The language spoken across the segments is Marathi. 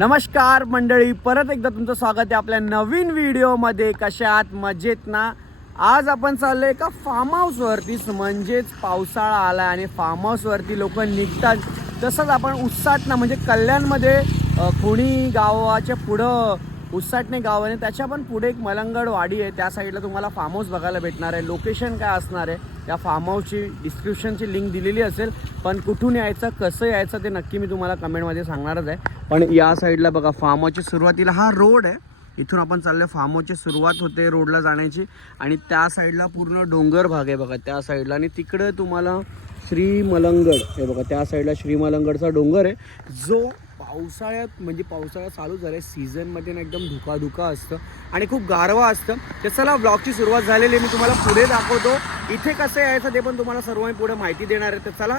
नमस्कार मंडळी परत एकदा तुमचं स्वागत आहे आपल्या नवीन व्हिडिओमध्ये. कशात मजेत ना? आज आपण चाललोय एका फार्म हाऊसवरतीच म्हणजेच पावसाळा आला आणि फार्म हाऊसवरती लोक निघतात. तसंच आपण उत्साहात ना म्हणजे कल्याणमध्ये कोणी गावाच्या पुढं उस्साटणे गाव आहे. त्याच्या पण पुढे एक मलंगड वाडी आहे. त्या साईडला तुम्हाला फार्म हाऊस बघायला भेटणार आहे. लोकेशन काय असणार आहे? त्या फार्म हाऊसची डिस्क्रिप्शनची लिंक दिलेली असेल. पण कुठून यायचं कसं यायचं ते नक्की मी तुम्हाला कमेंटमध्ये सांगणारच आहे. पण या साईडला बघा फार्म हाऊसच्या सुरुवातीला हा रोड आहे. इथून आपण चाललो फार्म हाऊसची सुरुवात होते रोडला जाण्याची. आणि त्या साईडला पूर्ण डोंगर भाग आहे बघा त्या साईडला आणि तिकडं तुम्हाला श्री मलंगड हे बघा त्या साईडला श्री मलंगडचा डोंगर आहे. जो पावसाळ्यात म्हणजे पावसाळा चालू झालाय. सीझनमध्ये ना एकदम धुकाधुका असतं. आणि खूप गारवा असतं. तर चला ब्लॉगची सुरुवात झालेली आहे. मी तुम्हाला पुढे दाखवतो. इथे कसं यायचं ते पण तुम्हाला सर्वांनी पुढे माहिती देणार आहे. तर चला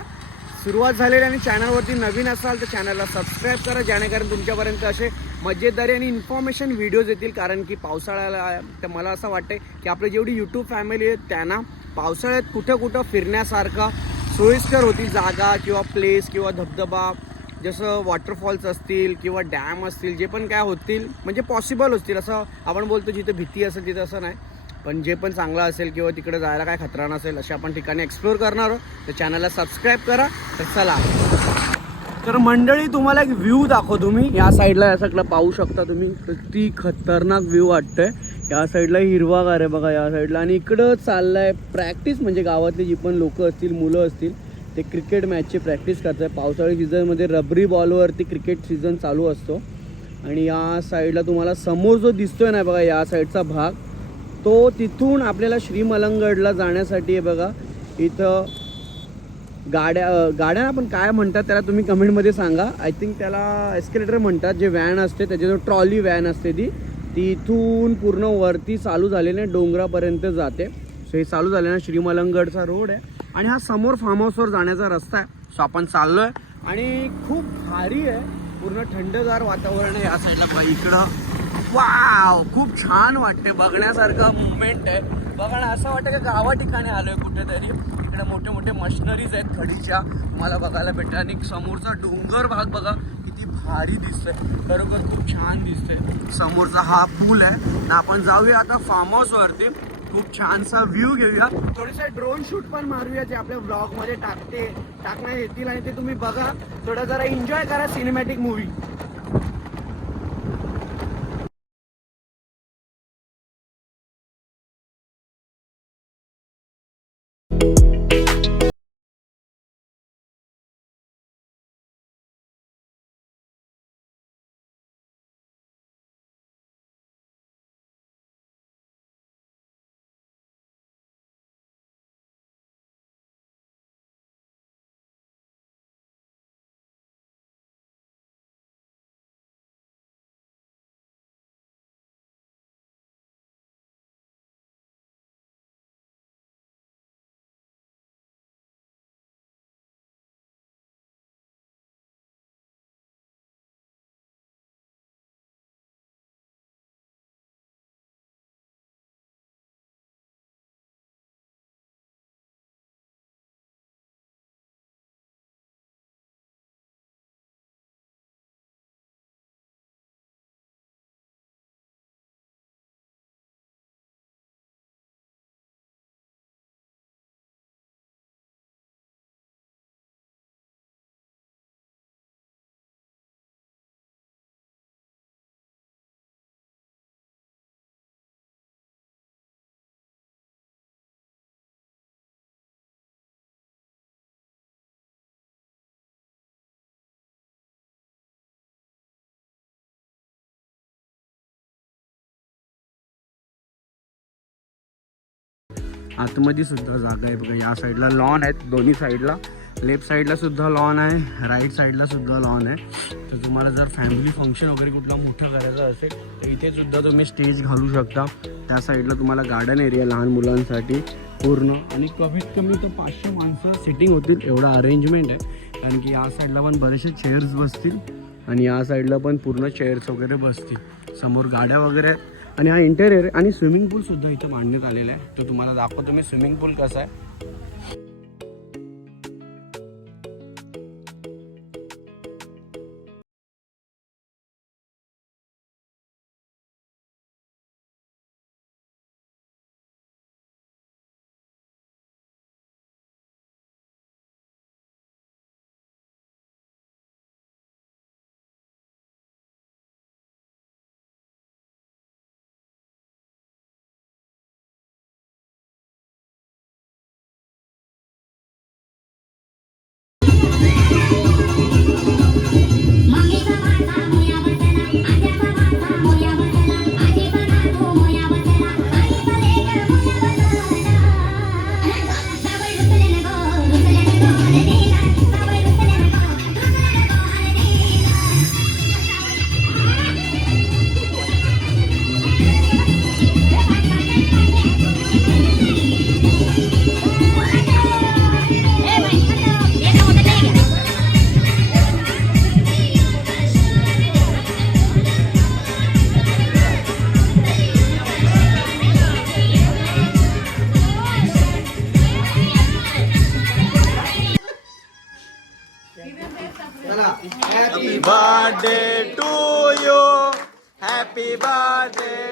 सुरुवात झालेली आणि चॅनलवरती नवीन असाल तर चॅनलला सबस्क्राईब करा. जेणेकरून तुमच्यापर्यंत असे मजेदारी आणि इन्फॉर्मेशन व्हिडिओज येतील. कारण की पावसाळ्याला तर मला असं वाटतं की आपली जेवढी यूट्यूब फॅमिली आहे त्यांना पावसाळ्यात कुठं कुठं फिरण्यासारखं सोयीस्कर होती जागा किंवा प्लेस किंवा धबधबा जसं वॉटरफॉल्स असतील किंवा डॅम असतील जे पण काय होतील म्हणजे पॉसिबल असतील. असं आपण बोलतो जिथं भीती असेल तिथं असं नाही. पण जे पण चांगलं असेल किंवा तिकडे जायला काय खतरा नसेल अशा आपण ठिकाणी एक्सप्लोर करणार आहोत. तर चॅनलला सबस्क्राईब करा. तर चला. तर मंडळी तुम्हाला एक व्ह्यू दाखवतो मी या साईडला या साईडला पाहू शकता तुम्ही. किती खतरनाक व्ह्यू वाटतंय. या साईडला हिरवागार आहे बघा या साईडला आणि इकडं चाललंय प्रॅक्टिस म्हणजे गावातली जी पण लोक असतील मुलं असतील ते क्रिकेट मॅचची प्रॅक्टिस करतात पावसाळी सीझनमध्ये रबरी बॉलवरती क्रिकेट सीझन चालू असतो. आणि या साईडला तुम्हाला समोर जो दिसतोय ना बघा या साईडचा भाग तो तिथून आपल्याला श्रीमलंगडला जाण्यासाठी आहे बघा. इथं गाड्या गाड्या आपण काय म्हणतात त्याला तुम्ही कमेंटमध्ये सांगा. आय थिंक त्याला एस्केलेटर म्हणतात. जे व्हॅन असते त्याची ट्रॉली व्हॅन असते ती ती इथून पूर्ण वरती चालू झालेली डोंगरापर्यंत जाते. सो हे चालू झाले ना श्रीमलंगडचा रोड आहे. आणि हा समोर फार्म हाऊसवर जाण्याचा रस्ता आहे. सो आपण चाललो आहे आणि खूप भारी आहे. पूर्ण थंडगार वातावरण आहे या साईडला इकडं. वाव खूप छान वाटते बघण्यासारखं मुवमेंट आहे. बघा ना असं वाटतं की गावा ठिकाणी आलोय कुठेतरी. इकडे मोठे मोठे मशिनरीज आहेत खडीच्या मला बघायला भेटतात आणि समोरचा डोंगर भाग बघा किती भारी दिसतोय. खरोखर खूप छान दिसतंय. समोरचा हा पूल आहे. आपण जाऊया आता फार्म हाऊसवरती खूप छानसा व्ह्यू घेऊया. थोडेसे ड्रोन शूट पण मारूया जे आपल्या ब्लॉगमध्ये टाकते. टाकण्यात येतील आणि ते तुम्ही बघा. थोडं जरा एन्जॉय करा सिनेमॅटिक मूवी आतमध्ये सुद्धा जागा आहे बघा या साईडला लॉन आहेत दोन्ही साईडला लेफ्ट साईडला सुद्धा लॉन आहे राईट साईडला सुद्धा लॉन आहे. तर तुम्हाला जर फॅमिली फंक्शन वगैरे कुठला मोठा करायचा असेल तर इथे सुद्धा तुम्ही स्टेज घालू शकता. त्या साईडला तुम्हाला गार्डन एरिया लहान मुलांसाठी पूर्ण. आणि कमीत कमी तर पाचशे माणसं सिटिंग होतील एवढं अरेंजमेंट आहे. कारण की या साईडला पण बरेचसे चेअर्स बसतील आणि या साईडला पण पूर्ण चेअर्स वगैरे बसतील. समोर गाड्या वगैरे आहेत. आणि हा इंटेरियर आणि स्विमिंग पूल सुद्धा इथं मांडण्यात आलेला आहे. तो तुम्हाला दाखवतो मी स्विमिंग पूल कसा आहे.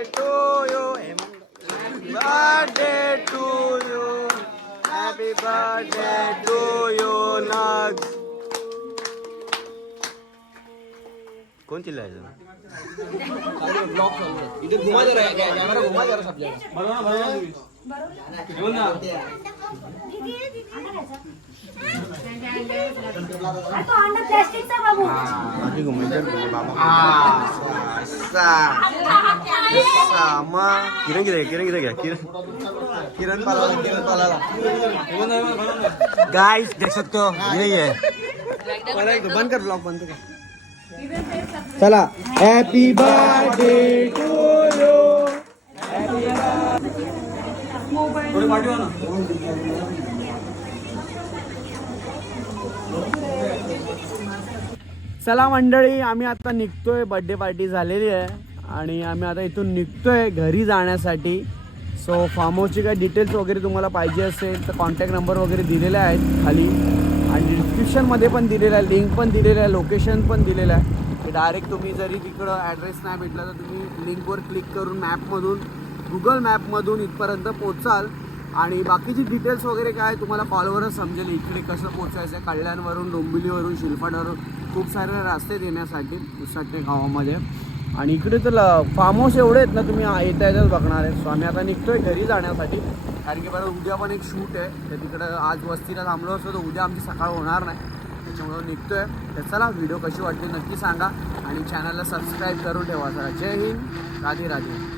Birthday to you birthday to you happy birthday to you नग कोण चिल्लायचं तो अंडा प्लास्टिकचा बाबू आधी घुमायचं बाबा किरण किती किरण किती घ्या किरण. किरण पाला किरण पाला गाइस देख सकते हो यही है बंद कर ब्लॉग बंद कर. चला. हॅपी बर्थडे टू यू चला मंडळी आम्ही आता निघतोय. बर्थडे पार्टी झालेली आहे. आणि आम्ही आता इथून निघतोय घरी जाण्यासाठी. सो फार्म हाऊसची काही डिटेल्स वगैरे तुम्हाला पाहिजे असेल तर कॉन्टॅक्ट नंबर वगैरे दिलेले आहेत खाली. आणि डिस्क्रिप्शनमध्ये पण दिलेलं आहे लिंक पण दिलेलं आहे लोकेशन पण दिलेलं आहे. की डायरेक्ट तुम्ही जरी तिकडं ॲड्रेस नाही भेटला तर तुम्ही लिंकवर क्लिक करून मॅपमधून गुगल मॅपमधून इथपर्यंत पोचाल आणि बाकीची डिटेल्स वगैरे काय तुम्हाला कॉलवरच समजेल. इकडे कसं पोचायचं आहे कल्याणवरून डोंबिवलीवरून शिलपाडवरून खूप सारे रस्ते देण्यासाठी उसाटे गावामध्ये. आणि इकडे तर फार्म हाऊस एवढे आहेत ना तुम्ही येता येतच बघणार आहे. स्वामी आता निघतोय घरी जाण्यासाठी. कारण की बरं उद्या पण एक शूट आहे. तर तिकडं आज वस्तीला थांबलो असतो तर उद्या आमची सकाळ होणार नाही. त्याच्यामुळं निघतोय. तर चला व्हिडिओ कशी वाटली नक्की सांगा. आणि चॅनलला सबस्क्राईब करून ठेवा जरा. जय हिंद. राधे राधे.